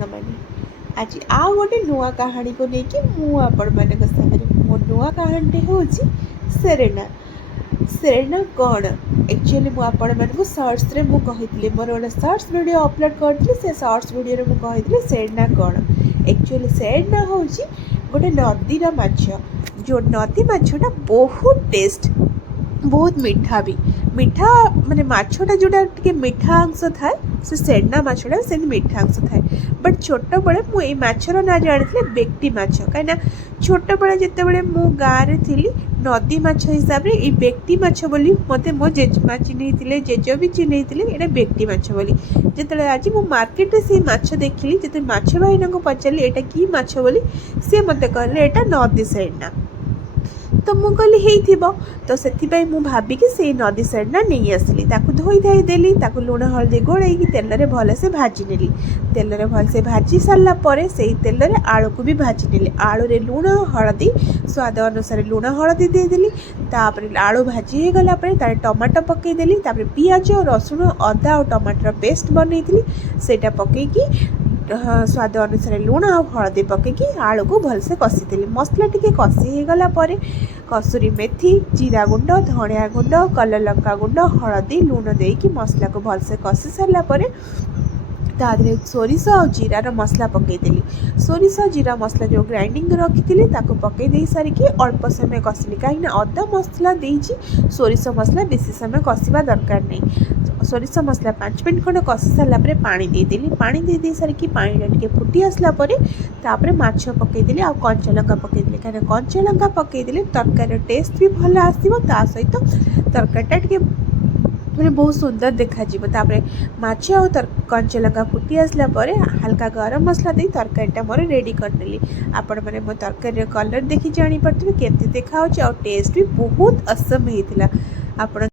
ମାନେ ଆଜି ଆଉ ଗୋଟେ ନୂଆ କାହାଣୀକୁ ନେଇକି ମୁଁ ଆପଣମାନଙ୍କ ସାଙ୍ଗରେ ମୋ ନୂଆ କାହାଣୀଟି ହେଉଛି ସେରେନା। ସେରେନା କ'ଣ? ଆକ୍ଚୁଆଲି ମୁଁ ଆପଣମାନଙ୍କୁ ସର୍ଟସରେ ମୁଁ କହିଥିଲି, ମୋର ଗୋଟେ ସର୍ଟସ୍ ଭିଡ଼ିଓ ଅପଲୋଡ଼ କରିଥିଲି। ସେ ସର୍ଟସ୍ ଭିଡ଼ିଓରେ ମୁଁ କହିଥିଲି ସେରେନା କ'ଣ। ଆକ୍ଚୁଆଲି ସେରେନା ହେଉଛି ଗୋଟେ ନଦୀର ମାଛ। ଯେଉଁ ନଦୀ ମାଛଟା ବହୁତ ଟେଷ୍ଟ, ବହୁତ ମିଠା ବି। ମିଠା ମାନେ ମାଛଟା ଯେଉଁଟା ଟିକେ ମିଠା ଅଂଶ ଥାଏ, ସେ ସେରେନା ମାଛଟା ସେମିତି ମିଠା ଅଂଶ ଥାଏ। ବଟ୍ ଛୋଟବେଳେ ମୁଁ ଏଇ ମାଛର ନାଁ ଜାଣିଥିଲି ବେକ୍ଟି ମାଛ। କାହିଁକିନା ଛୋଟବେଳେ ଯେତେବେଳେ ମୁଁ ଗାଁରେ ଥିଲି, ନଦୀ ମାଛ ହିସାବରେ ଏଇ ବେକ୍ଟି ମାଛ ବୋଲି ମୋତେ ମୋ ଜେଜେମା ଚିହ୍ନେଇଥିଲେ, ଜେଜେ ବି ଚିହ୍ନେଇଥିଲେ ଏଇଟା ବେକ୍ଟି ମାଛ ବୋଲି। ଯେତେବେଳେ ଆଜି ମୁଁ ମାର୍କେଟରେ ସେଇ ମାଛ ଦେଖିଲି, ଯେତେବେଳେ ମାଛ ଭାଇନାଙ୍କୁ ପଚାରିଲି ଏଇଟା କି ମାଛ ବୋଲି, ସିଏ ମୋତେ କହିଲେ ଏଇଟା ନଦୀ ସେରେନା। ତ ମୁଁ କହିଲି ହେଇଥିବ, ତ ସେଥିପାଇଁ ମୁଁ ଭାବିକି ସେଇ ନଦୀ ସେରେନା ନେଇ ଆସିଲି। ତାକୁ ଧୋଇ ଧାଇ ଦେଲି, ତାକୁ ଲୁଣ ହଳଦୀ ଗୋଳେଇକି ତେଲରେ ଭଲସେ ଭାଜି ନେଲି। ତେଲରେ ଭଲସେ ଭାଜି ସାରିଲା ପରେ ସେଇ ତେଲରେ ଆଳୁକୁ ବି ଭାଜି ନେଲି। ଆଳୁରେ ଲୁଣ ହଳଦୀ ସ୍ୱାଦ ଅନୁସାରେ ଲୁଣ ହଳଦୀ ଦେଇଦେଲି। ତାପରେ ଆଳୁ ଭାଜି ହେଇଗଲା ପରେ ତାରେ ଟମାଟୋ ପକାଇଦେଲି। ତାପରେ ପିଆଜ ରସୁଣ ଅଦା ଆଉ ଟମାଟୋର ପେଷ୍ଟ ବନେଇଥିଲି, ସେଇଟା ପକାଇକି ସ୍ୱାଦ ଅନୁସାରେ ଲୁଣ ଆଉ ହଳଦୀ ପକାଇକି ଆଳୁକୁ ଭଲସେ କଷିଦେଲି। ମସଲା ଟିକେ କଷି ହେଇଗଲା ପରେ କସୁରୀ ମେଥି, ଜିରା ଗୁଣ୍ଡ, ଧଣିଆ ଗୁଣ୍ଡ, କଲର୍ ଲଙ୍କା ଗୁଣ୍ଡ, ହଳଦୀ, ଲୁଣ ଦେଇକି ମସଲାକୁ ଭଲସେ କଷି ସାରିଲା ପରେ ତା ଦେହରେ ସୋରିଷ ଆଉ ଜିରାର ମସଲା ପକାଇଦେଲି। ସୋରିଷ ଜିରା ମସଲା ଯେଉଁ ଗ୍ରାଇଣ୍ଡିଙ୍ଗ ରଖିଥିଲି ତାକୁ ପକାଇ ଦେଇ ସାରିକି ଅଳ୍ପ ସମୟ କଷିଲି। କାହିଁକିନା ଅଦା ମସଲା ଦେଇଛି, ସୋରିଷ ମସଲା ବେଶୀ ସମୟ କଷିବା ଦରକାର ନାହିଁ। ସୋରିଷ ମସଲା 5 ମିନିଟ୍ ଖଣ୍ଡେ କଷି ସାରିଲା ପରେ ପାଣି ଦେଇଦେଲି। ପାଣି ଦେଇ ସାରିକି ପାଣିଟା ଟିକେ ଫୁଟି ଆସିଲା ପରେ ତାପରେ ମାଛ ପକାଇଦେଲି ଆଉ କଞ୍ଚା ଲଙ୍କା ପକାଇଦେଲି। କାହିଁକିନା କଞ୍ଚା ଲଙ୍କା ପକାଇଦେଲେ ତରକାରୀର ଟେଷ୍ଟ ବି ଭଲ ଆସିବ, ତା ସହିତ ତରକାରୀଟା ଟିକେ ମାନେ ବହୁତ ସୁନ୍ଦର ଦେଖାଯିବ। ତାପରେ ମାଛ ଆଉ କଞ୍ଚା ଲଙ୍କା ଫୁଟି ଆସିଲା ପରେ ହାଲକା ଗରମ ମସଲା ଦେଇ ତରକାରୀଟା ମୋର ରେଡ଼ି କରିନେଲି। ଆପଣମାନେ ମୋ ତରକାରୀର କଲର୍ ଦେଖି ଜାଣିପାରୁଥିବେ କେମିତି ଦେଖାହେଉଛି, ଆଉ ଟେଷ୍ଟ ବି ବହୁତ ଅସମ୍ ହେଇଥିଲା। ଆପଣ